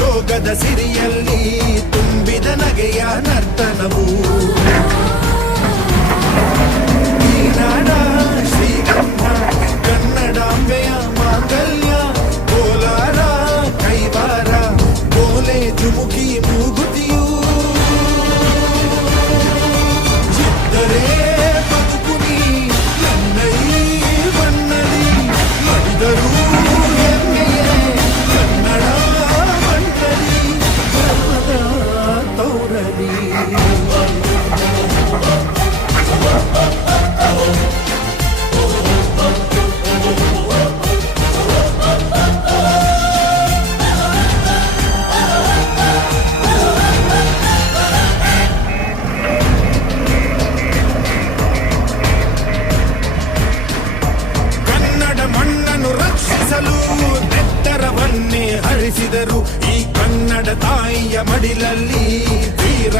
ಜೋಗದ ಸಿರಿಯಲ್ಲಿ ತುಂಬಿದ ನಗೆಯ ನರ್ತನವು ಈ ನಾಡ ಶ್ರೀಗಂಧ ಕನ್ನಡಾಂಬೆಯ ಮಾಂಗಲ್ಯ ಕೋಲಾರ ಕೈವಾರ ಕೋಲೆ ಜುಮುಕಿ ಮೂಗುತಿಯು ಚಿತ್ತರೇ ಬದುಕುನಿ ನನ್ನ ಈ ಬಣ್ಣದಿ ಮಡಿದರು ಹೆಮ್ಮೆಯೇ ಕನ್ನಡ ಮಣ್ಣದಿ ಧರ್ಮದ ತೌರಲಿ ರಕ್ಷಿಸಲು ನೆತ್ತರವನ್ನೇ ಹರಿಸಿದರು ಈ ಕನ್ನಡ ತಾಯಿಯ ಮಡಿಲಲ್ಲಿ ವೀರ